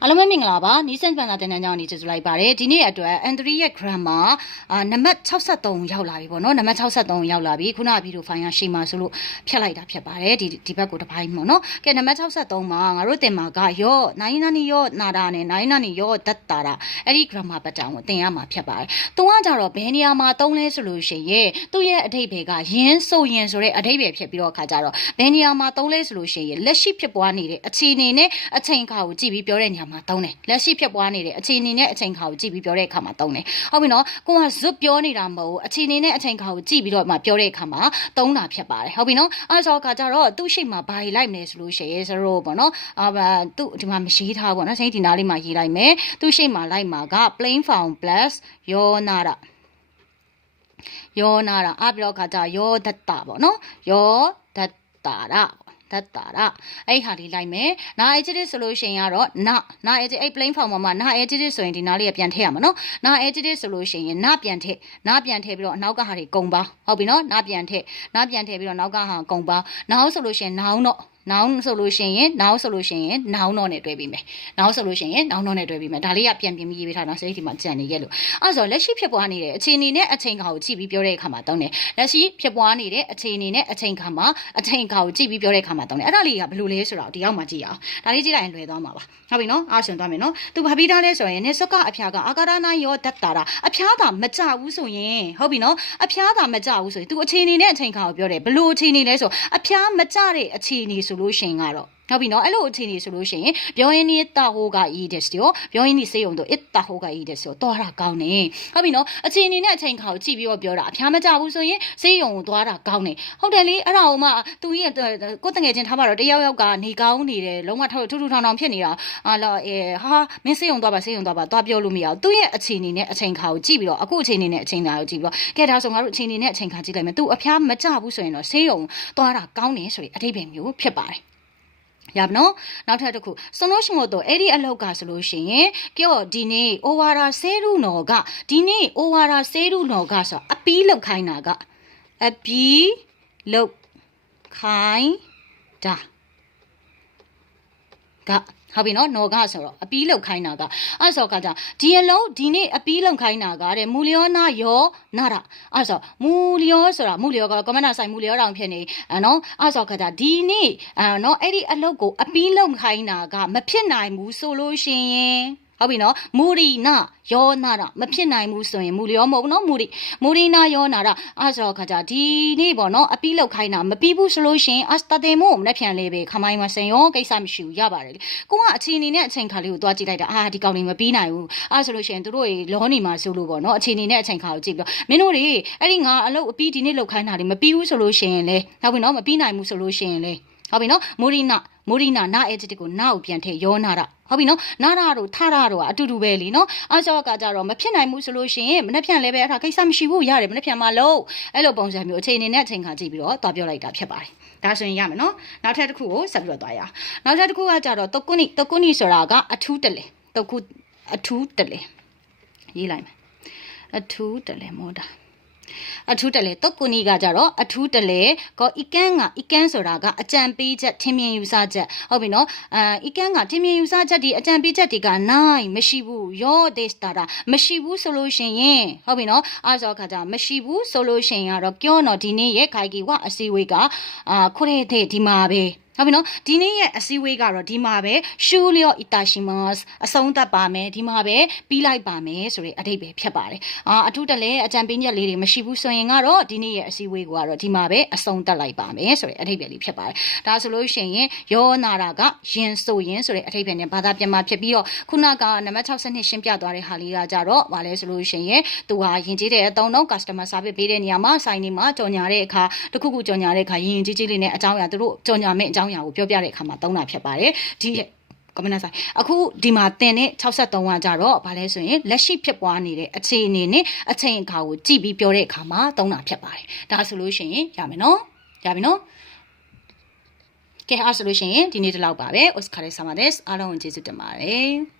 အားလုံးပဲမင်္ဂလာပါနီးစံပန်တာတင်တန်းကြောင်းနေကြည့်လိုက်ပါတယ်ဒီနေ့အတွက် N3 ရဲ့ grammar နံပါတ်63ရောက်လာပြီပေါ့နော်နံပါတ်63ရောက်လာပြီခုနကဗီဒီယိုဖိုင်ကရှေ့မှာဆိုလို့ဖြတ်လိုက်တာဖြစ်ပါတယ်ဒီဘက်ကိုတစ်ပိုင်းပေါ့နော်ကဲနံပါတ်63မှာငါတို့တင်မှာကရောနိုင်နာနီရောနာတာနဲ့နိုင်နာနီရောဒတ်တာအဲ့ဒီ grammar pattern ကိုသင်ရမှာဖြစ်ပါတယ်သူကကြတော့ဘယ်နေရာမှာသုံးလဲဆိုလို့ရှိရင်သူ့ရဲ့အဓိပ္ပာယ်ကယင်းဆိုရင်ဆိုတဲ့အဓိပ္ပာယ်ဖြစ်ပြီးတော့အခါကြတော့ဘယ်နေရာမှာသုံးလဲဆိုလို့ရှိရင်လက်ရှိဖြစ်ပွားနေတဲ့အခြေအနေနဲ့အချိန်အခါကိုကြည့်ပြီးပြောတဲ့နေရာမှာသုံးတယ်လက်ရှိဖြစ်ပွားနေတဲ့အခြေအနေနဲ့အချိန်ခါကိုကြည့်ပြီးပြောတဲ့အခါမှာသုံးတယ်ဟုတ်ပြီနော်ကိုကဇွတ်ပြောနေတာမဟုတ်အခြေအနေနဲ့အချိန်ခါကိုကြည့်ပြီးတော့မှပြောတဲ့အခါမှာသုံးတာဖြစ်ပါတယ်ဟုတ်ပြီနော်အဲ့ဆိုကကြတော့သူ့ရှိမှဘာရေးလိုက်မလဲဆိုလို့ရှိရင်ဆိုတော့ပေါ့နော်သူ့ဒီမှာမရေးထားပေါ့နော်စိတ်ဒီနားလေးမှာရေးလိုက်မယ်သူ့ရှိမှလိုက်မှာက plain form plus ယောနာတာအပြီးတော့ခါကြယောဒတ္တပေါ့နော်ယောဒတ္တာဒတ်တာအဲ့ဟာလေးလိုက်မယ်နာအေဂျစ်ဆိုလို့ရှိရင်ကတော့နာအေဂျစ်အဲ့ plain form မှာနာအေဂျစ်ဆိုရင်ဒီနားလေးကပြန်ထည့်ရမှာနော်နာအေဂျစ်ဆိုလို့ရှိရင်နာပြန်ထည့်ပြီးတော့အနောက်ကဟာတွေကုံပါဟုတ်ပြီနော်နာပြန်ထည့်ပြီးတော့နောက်ကဟာကုံပါနောက်ဆိုလို့ရှိရင်နောင်ဆိုလို့ရှိရင်နောင်တော့နဲ့တွဲပြီးမယ်နောက်ဆိုလို့ရှိရင်နောင်တော့နဲ့တွဲပြီးမယ်ဒါလေးကပြန်ပြီးရေးပေးထားတော့စိတ်ဒီမှာကြံနေခဲ့လို့အဲ့ဆိုလက်ရှိဖြစ်ပွားနေတဲ့အခြေအနေနဲ့အချိန်ခါကိုကြည့်ပြီးပြောတဲ့အခါမှာတောင်းတယ်လက်ရှိဖြစ်ပွားနေတဲ့အခြေအနေနဲ့အချိန်ခါမှာအချိန်ခါကိုကြည့်ပြီးပြောတဲ့အခါမှာတောင်းတယ်အဲ့ဒါလေးကဘယ်လိုလဲဆိုတော့ဒီရောက်မှကြည့်အောင်ဒါလေးကြည့်လိုက်ရင်လွယ်သွားမှာပါဟုတ်ပြီနော်အားရှင်သွားမယ်နော်သူဘာပြီးသားလဲဆိုရင်နေစကအဖျားကအာကာဒနာရောဒတ်တာအဖျားသာမကြဘူးဆိုရင်ဟုတ်ပြီနော်အဖျားသာမကြဘူးဆိုရင်သူအခြေအနေနဲ့အချိန်ခါကိုပြောတယ်ဘလို့အခြေအနေလဲဆိုအဖျားမကြတဲ့အခြေအနေဆိုလို့ရှိရင်ကတော့ဟုတ်ပြီနော်အဲ့လိုအခြေအနေဆိုလို့ရှိရင်ပြောရင်းနေတာဟိုကဤတဲ့စရောပြောရင်းနေစေုံတော့အစ်တာဟိုကဤတဲ့စရောသွားတာကောင်းနေဟုတ်ပြီနော်အခြေအနေနဲ့အချိန်ခါကိုကြည့်ပြီးတော့ပြောတာအဖျားမကြဘူးဆိုရင်စေုံကိုသွားတာကောင်းနေဟုတ်တယ်လေအဲ့ဒါဟိုမှသူကြီးကိုတငယ်ချင်းထားပါတော့တယောက်ကနေကောင်းနေတယ်လုံးဝထူထူထောင်ထောင်ဖြစ်နေတာဟာမင်းစေုံသွားပါသွားပြောလို့မရဘူးသူရဲ့အခြေအနေနဲ့အချိန်ခါကိုကြည့်ပြီးတော့အခုအခြေအနေနဲ့အချိန်ခါကိုကြည့်ပြီးတော့ကဲဒါဆိုငါတို့အခြေအနေနဲ့အချိန်ခါကြည့်လိုက်မယ်သူအဖျားမကြဘူးဆိုရင်တော့စေုံသွားတာကောင်းနေဆိုတဲ့အဓိပ္ပာယ်မျိုးဖြစ်ပါတယ်ရပါနော်နောက်ထပ်တစ်ခုစနိုးရှင်တို့အဲ့ဒီအလောက်ကဆိုလို့ရှိရင်ကြောဒီနေ့အိုဝါရာဆဲရုနော်ကဒီနေ့အိုဝါရာဆဲရုနော်ကဆိုအပီးလောက်ခိုင်းတာကအပီးလောက်ခိုင်းတာကဟုတ်ပြီနော်နော်ကဆိုတော့အပီးလောက်ခိုင်းတာကအဲ့ဆိုကကြဒီအလုံးဒီနေ့အပီးလောက်ခိုင်းတာကတဲ့မူလျောနာယောနာတာအဲ့ဆိုမူလျောဆိုတာမူလျောကကွန်မန့်ဆိုင်မူလျောတောင်ဖြစ်နေနော်အဲ့ဆိုကကြဒီနေ့နော်အဲ့ဒီအလုပ်ကိုအပီးလောက်ခိုင်းတာကမဖြစ်နိုင်ဘူးဆိုလို့ရှိရင်ဟုတ်ပြီနော်မူရီနာယောနာတာမဖြစ်နိုင်ဘူးဆိုရင်မူလျောမဟုတ်ဘူးနော်မူရီနာယောနာတာအဲ့ဆိုခါကြဒီနေ့ပေါ့နော်အပီးလောက်ခိုင်းတာမပြီးဘူးဆိုလို့ရှင်အစတတေမို့မနှက်ပြန်လေးပဲခမိုင်းမစင်ရောကိစ္စမရှိဘူးရပါတယ်လေကိုကအချိန်နေနဲ့အချိန်ခါလေးကိုသွားကြည့်လိုက်တာဒီကောင်လေးမပြီးနိုင်ဘူးအဲ့ဆိုလို့ရှင်တို့တွေလောနေမှာဆိုလို့ပေါ့နော်အချိန်နေနဲ့အချိန်ခါကိုကြည့်ပြီးတော့မင်းတို့တွေအဲ့ဒီငါအလုပ်အပီးဒီနေ့လောက်ခိုင်းတာလေမပြီးဘူးဆိုလို့ရှင်လေဟုတ်ပြီနော်မပြီးနိုင်ဘူးဆိုလို့ရှင်လေဟုတ်ပြီနော်မူရီနာနာအဲ့ဒီကိုနာကိုပြန်ထည့်ယောနာတာဟုတ်ပြီနော်နာတာတို့ထတာတို့ကအတူတူပဲလीနော်အားကြောကကြတော့မဖြစ်နိုင်ဘူးဆိုလို့ရှိရင်မနှက်ဖြန်လည်းပဲအဲ့ဒါကိစ္စမရှိဘူးရတယ်မနှက်ဖြန်မှာလို့အဲ့လိုပုံစံမျိုးအချိန်နေနဲ့အချိန်ခါကြည့်ပြီးတော့သွားပြောလိုက်တာဖြစ်ပါတယ်ဒါဆိုရင်ရမယ်နော်နောက်ထပ်တစ်ခုကိုဆက်ပြီးတော့သွားရအောင်နောက်ထပ်တစ်ခုကကြတော့တကုနိဆိုတာကအထူးတလေရေးလိုက်မယ်အထူးတလေမောတာအထူးတလေတုတ်ကူနီကကြတော့အထူးတလေကောအီကန်ဆိုတာကအကြံပေးချက်ထင်မြင်ယူဆချက်ဟုတ်ပြီနော်အီကန်ကထင်မြင်ယူဆချက်ဒီအကြံပေးချက်တွေကနိုင်မရှိဘူးယောဒေစတာမရှိဘူးဆိုလို့ရှိရင်ဟုတ်ပြီနော်အားစောခါကြမရှိဘူးဆိုလို့ရှိရင်ကတော့ပြောတော့ဒီနေ့ရဲ့ခိုင်ကီဝအစည်းအဝေးကခုရဲတဲ့ဒီမှာပဲဟုတ်ပြီနော်ဒီနေ့ရဲ့အစည်းအဝေးကတော့ဒီမှာပဲရှူလျောအီတာရှိမတ်အဆုံးသတ်ပါမယ်ဒီမှာပဲပြီးလိုက်ပါမယ်ဆိုတဲ့အဓိပ္ပာယ်ဖြစ်ပါတယ်အထူးတလဲအကြံပေးချက်လေးတွေမရှိဘူးဆိုရင်ကတော့ဒီနေ့ရဲ့အစည်းအဝေးကတော့ဒီမှာပဲအဆုံးသတ်လိုက်ပါမယ်ဆိုတဲ့အဓိပ္ပာယ်လေးဖြစ်ပါတယ်ဒါဆိုလို့ရှိရင်ယောနာတာကရင်ဆိုရင်ဆိုတဲ့အဓိပ္ပာယ်နဲ့ဘာသာပြန်มาဖြစ်ပြီးတော့ခုနကနံပါတ်62ရှင်းပြသွားတဲ့ဟာလေးကကြတော့ဗာလဲဆိုလို့ရှိရင်သူဟာယဉ်ကျေးတဲ့အသုံးတော့ customer service ပေးတဲ့နေရာမှာဆိုင်နေမှာကြော်ညာတဲ့အခါတခုခုကြော်ညာတဲ့အခါယဉ်ကျေးလေးနဲ့အကြောင်းအရာသူတို့ကြော်ညာမဲ့အကြောင်းကိုပြောပြတဲ့အခါမှာသုံးတာဖြစ်ပါတယ်ဒီကွန်မန့်ဆိုင်အခုဒီမှာတင်တဲ့63ကကြတော့ဗာလဲဆိုရင်လက်ရှိဖြစ်ပွားနေတဲ့အခြေအနေနဲ့အချိန်အခါကိုကြည့်ပြီးပြောတဲ့အခါမှာသုံးတာဖြစ်ပါတယ်ဒါဆိုလို့ရှိရင်ရပြီနော်ကဲအားဆိုလို့ရှိရင်ဒီနေ့ဒီလောက်ပါပဲ Oscar ဆာမဒက်အားလုံးကိုကျေးဇူးတင်ပါတယ်